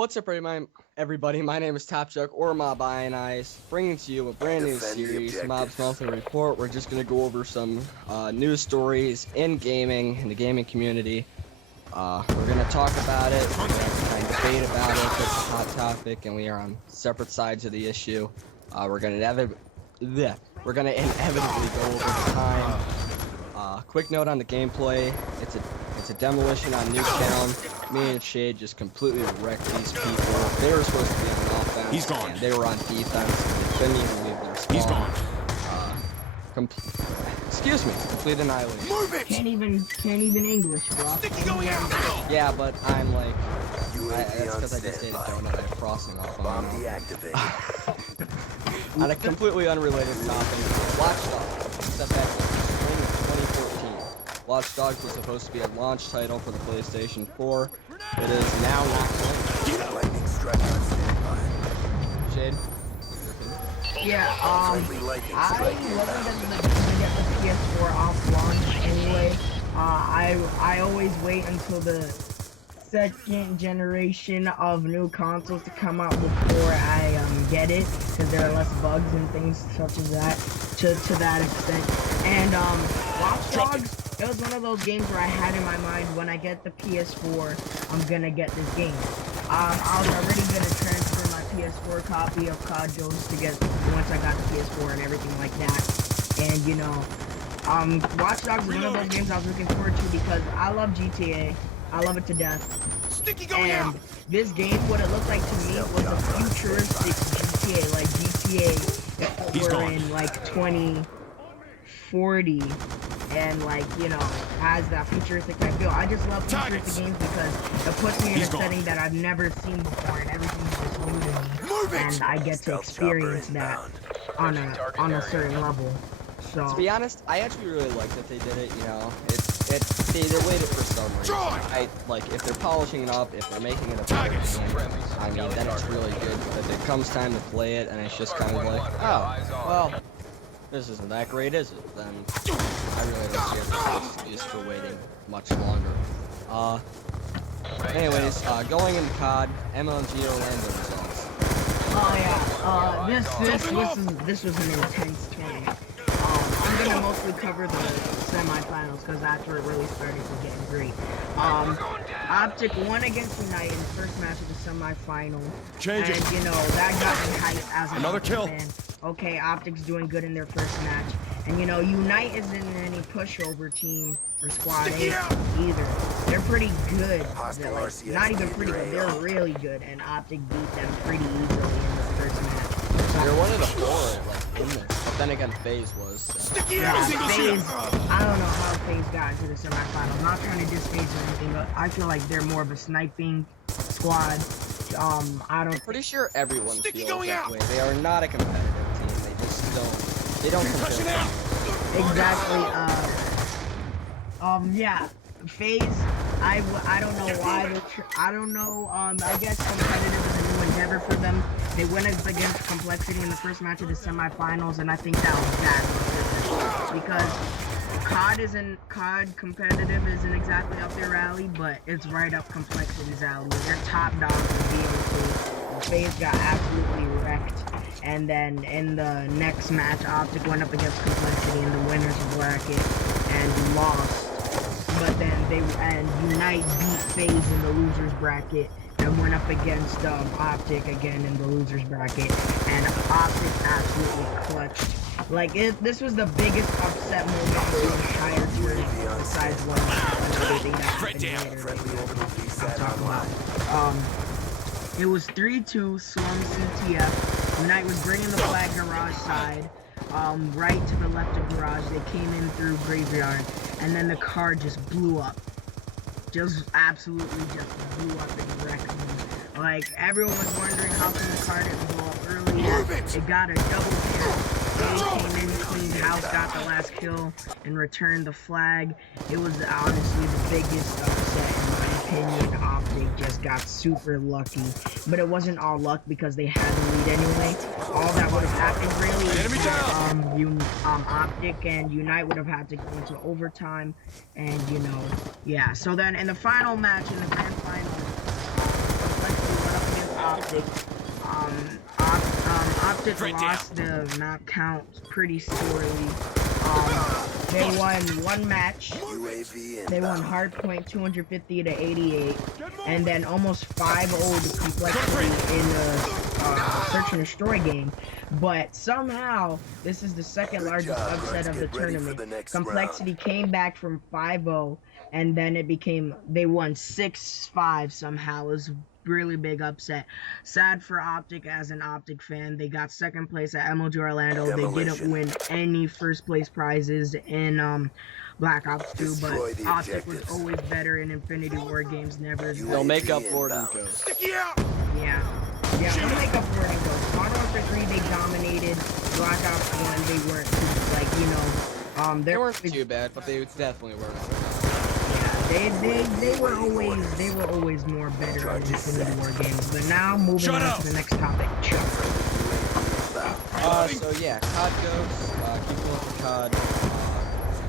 What's up, everybody? My name is Top Chuck, or Mob Iron Eyes, bringing to you a brand new series, Mob's Monthly Report. We're just going to go over some news stories in gaming, in the gaming community. We're going to talk about it, we're going to kind of debate about it. It's a hot topic, and we are on separate sides of the issue. We're going to inevitably go over the time. Quick note on the gameplay: it's a demolition on Nuketown. Me and Shade just completely wrecked these people. They were supposed to be on offense. He's gone. And they were on defense. They couldn't even leave their spawn. He's gone. Excuse me. Complete annihilation. Move it! Can't even English, bro. Sticky going out! Yeah, but I'm like, that's because I just ate a donut. I'm crossing off on on a completely unrelated topic. Watch Dogs. Set back in spring of 2014. Watch Dogs was supposed to be a launch title for the PlayStation 4. It is now not going. Shade? Yeah, I wasn't gonna get the PS4 off launch anyway. I always wait until the second generation of new consoles to come out before I get it, because there are less bugs and things such as that to that extent. And Watch Dogs, it was one of those games where I had in my mind, when I get the PS4, I'm gonna get this game. I was already gonna transfer my PS4 copy of COD Jones to get once I got the PS4 and everything like that. And you know, Watch Dogs is one of those games I was looking forward to because I love GTA. I love it to death. Sticky going out. This game, what it looked like to me was a futuristic GTA, like GTA if we're in like 2040, and like, you know, has that futuristic type feel. I just love futuristic games because it puts me in a setting that I've never seen before, and everything's just new to me, and I get to experience that on a certain level. So to be honest, I actually really like that they did it. You know, they delayed it for some reason. I like if they're polishing it up, if they're making it a better game. I mean, then it's really good. But if it comes time to play it, and it's just kind of like, oh, well, this isn't that great, is it? Then I really don't see any excuse for waiting much longer. Anyways, going into COD, MLG Orlando results. Oh yeah, this was an intense tournament. I'm gonna mostly cover the semifinals because that's where it really started to get great. Optic won against Unite in the first match of the semifinal, and you know that got me hyped as another kill. Fan. Okay, Optic's doing good in their first match, and you know Unite isn't any pushover team or squad A either. They're pretty good. They're like, not even pretty good. They're really good, and Optic beat them pretty easily in the first match. They're one of the four, like, in this. But then again, FaZe was. Yeah, FaZe, I don't know how FaZe got into the semifinals. I'm not trying to diss FaZe or anything, but I feel like they're more of a sniping squad. I'm pretty sure everyone feels that way. They are not a competitive team. They just don't. They don't compare. Exactly. Yeah, FaZe. I don't know why. I don't know. I guess competitive is a new endeavor for them. They went up against Complexity in the first match of the semifinals, and I think that was bad because COD competitive isn't exactly up their alley, but it's right up Complexity's alley. They're top dogs in BO2. FaZe got absolutely wrecked, and then in the next match, Optic went up against Complexity in the winners bracket and lost. But then Unite beat FaZe in the losers bracket and went up against Optic again in the losers bracket, and Optic absolutely clutched. Like this was the biggest upset moment of the entire tournament, besides one other thing that happened later. I'm talking about. It was 3-2 Slum CTF. Unite was bringing the flag garage side. Right to the left of garage. They came in through graveyard, and then the car just blew up. Just absolutely just blew up and wrecked them. Like, everyone was wondering how come the car didn't blow up earlier. It got a double kill. They came in, cleaned house, got the last kill, and returned the flag. It was honestly the biggest upset in my opinion. Optic just got super lucky. But it wasn't all luck because they had the lead anyway. All that would have happened really is Optic and Unite would have had to go into overtime, and you know, yeah. So then in the final match, in the grand final, Complexity went up Optic lost the map count pretty sorely. They won one match. They won Hardpoint 250 to 88, and then almost 5-0 complexity in the Search and Destroy game. But somehow, this is the second largest upset of the tournament. Complexity came back from 5-0, and then they won 6-5 somehow. It was a really big upset. Sad for Optic as an Optic fan. They got second place at MLG Orlando. They didn't win any first place prizes in Black Ops 2, but Optic was always better in Infinity War games, never. They'll make up for it in Ghost. Yeah, they'll make up for it in Ghost. Modern Warfare 3, they dominated. Black Ops 1, they weren't too, like, you know, they weren't too bad, but they definitely weren't. They were always more better in Infinity War games. But now moving on to the next topic. So yeah, COD Ghost. Keep going for COD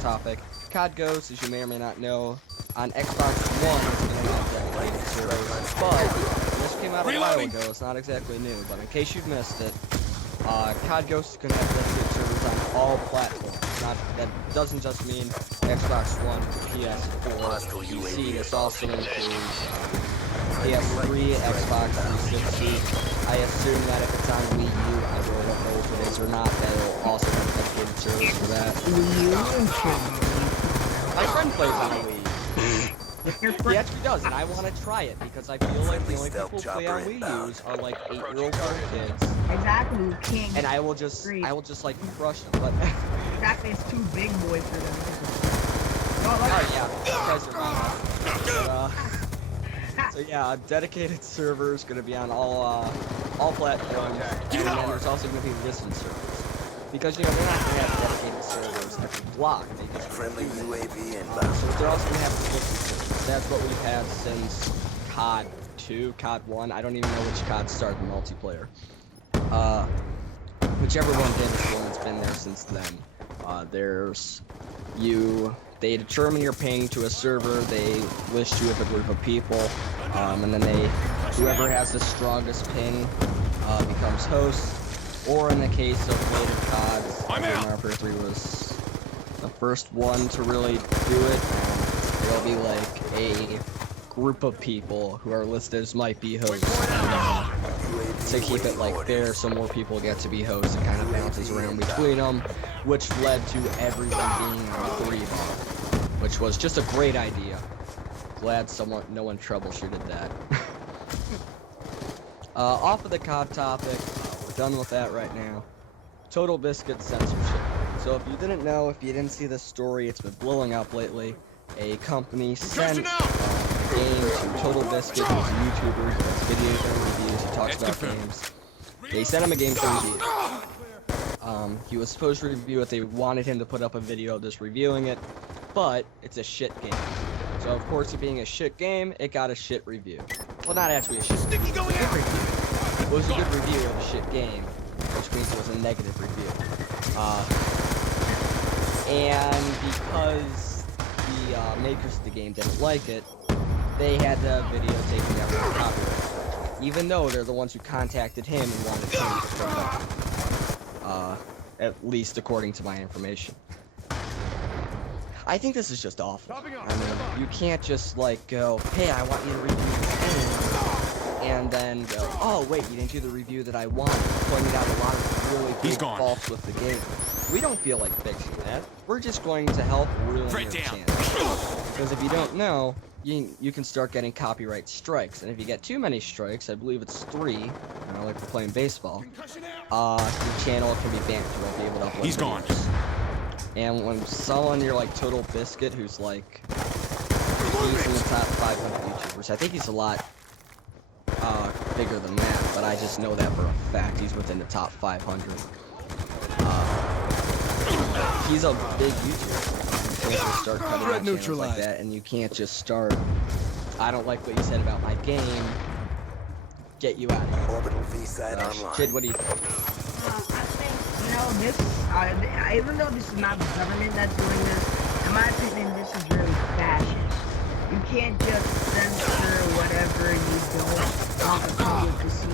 topic. COD Ghost, as you may or may not know, on Xbox One, it's been announced dedicated servers, but this came out a while ago. It's not exactly new, but in case you've missed it, COD Ghost is going to have dedicated servers on all platforms. That doesn't just mean Xbox One, PS4, PC. This also includes PS3, Xbox 360. I assume that if it's on Wii U, I really don't know if it is or not, that it'll also have dedicated servers for that. My friend plays on a Wii U. He actually does, and I want to try it because I feel like the only people who play on Wii U's are like 8-year-old kids. Exactly, can't. And I will just like crush them. But exactly, it's too big boy for them. Oh yeah, you guys are wrong. So yeah, dedicated servers gonna be on all platforms, and then there's also gonna be distance servers. Because, you know, they're not gonna have dedicated servers every block. They just friendly UAV inbound. So they're also gonna have distance servers. That's what we've had since COD 2, COD 1. I don't even know which COD started the multiplayer. Whichever one did this one, it's been there since then. They determine your ping to a server, they list you with a group of people, and then whoever has the strongest ping becomes host. Or in the case of later CODs, Modern Warfare 3 was the first one to really do it. There'll be like a group of people who are listed as might be hosts. To keep it like fair, so more people get to be hosts, it kind of bounces around between them, which led to everyone being on 3-bar, which was just a great idea. Glad no one troubleshooted that. Off of the COD topic, we're done with that right now. Total Biscuit censorship. So if you didn't know, if you didn't see this story, it's been blowing up lately. A company sent a game to Total Biscuit, who's a YouTuber who does videos and reviews, he talks about games. They sent him a game to review. He was supposed to review it, they wanted him to put up a video just reviewing it, but it's a shit game. So of course, it being a shit game, it got a shit review. Well, not actually a shit review. It was a good review of a shit game, which means it was a negative review. And because the makers of the game didn't like it, they had the video taken down for copyright. Even though they're the ones who contacted him and wanted him to put it up. At least according to my information. I think this is just awful. I mean, you can't just like go, hey, I want you to review this game, and then go, oh wait, you didn't do the review that I want, pointing out a lot of really big faults with the game. We don't feel like fixing that. We're just going to help ruin your channel. Because if you don't know, you can start getting copyright strikes, and if you get too many strikes, I believe it's 3, like we're playing baseball, your channel can be banned. You won't be able to upload He's gone. And when someone you're like Total Biscuit, who's like, he's in the top 500 YouTubers. I think he's a lot bigger than that, but I just know that for a fact. He's within the top 500. He's a big YouTuber. You can't just start cutting out channels like that, and you can't just start, I don't like what you said about my game, get you out of here. Orbital V-side online. Kid, what do you think? I think, you know, this, even though this is not the government that's doing this, in my opinion, this is really fascist. You can't just censor whatever whatever you don't want the public to see.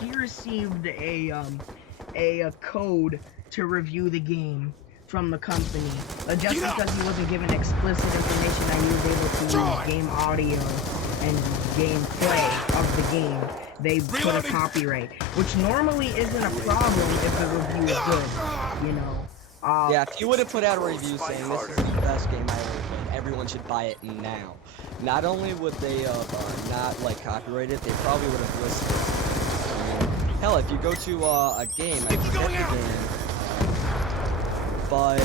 He received a code to review the game from the company. Just because he wasn't given explicit information that he was able to use game audio and gameplay of the game, they put a copyright, which normally isn't a problem if the review is good, you know. Yeah, if you would have put out a review saying this is the best game I ever played, everyone should buy it now. Not only would they not like copyright it, they probably would have listed it. I mean, hell, if you go to a game, I forget the game, but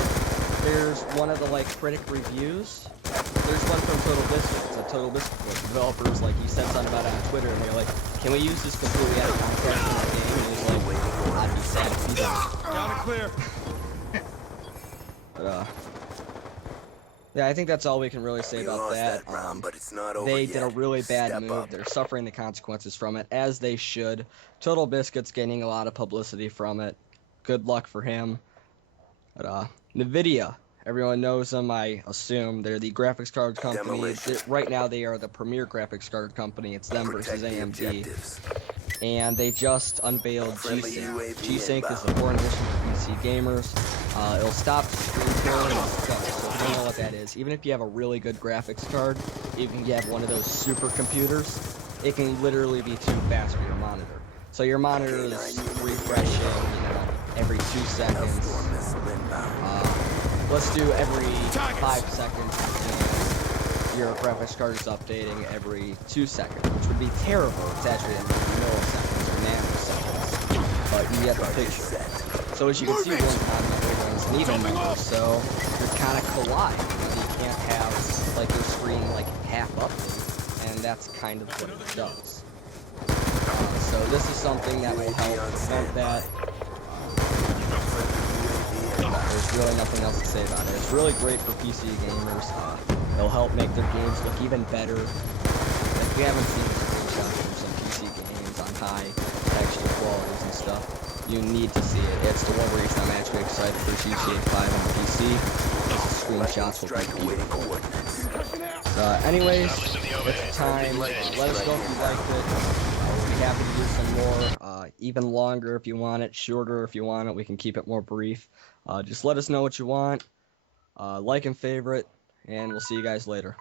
there's one of the like critic reviews. There's one from Total Biscuit. It's a Total Biscuit book. Developers, like, he said something about it on Twitter, and they're like, can we use this completely out of context in our game? And he's like, I'd be sad if you didn't. Got it clear. But, yeah, I think that's all we can really say about that. They did a really bad move. They're suffering the consequences from it, as they should. Total Biscuit's gaining a lot of publicity from it. Good luck for him. But, NVIDIA. Everyone knows them, I assume. They're the graphics card company. Right now, they are the premier graphics card company. It's them versus AMD. And they just unveiled G-Sync. G-Sync is the foreign edition for PC gamers. It'll stop screen tearing and stuff. So if you don't know what that is, even if you have a really good graphics card, even if you have one of those supercomputers, it can literally be too fast for your monitor. So your monitor is refreshing, every 2 seconds. Let's do every 5 seconds, and your graphics card is updating every 2 seconds, which would be terrible. It's actually in milliseconds or nanoseconds, but you get the picture. So as you can see, one's not enough, one's needing more, so you're kind of collide. You can't have like your screen like half updated, and that's kind of what it does. So this is something that will help prevent that. There's really nothing else to say about it. It's really great for PC gamers. It'll help make their games look even better. If you haven't seen screenshots from some PC games on high texture qualities and stuff, you need to see it. It's the one reason I'm actually excited for GTA 5 on PC, because the screenshots will be beautiful. Anyways, it's time. Let us know if you liked it. We'll be happy to do some more, even longer if you want it, shorter if you want it. We can keep it more brief. Just let us know what you want, like and favorite, and we'll see you guys later.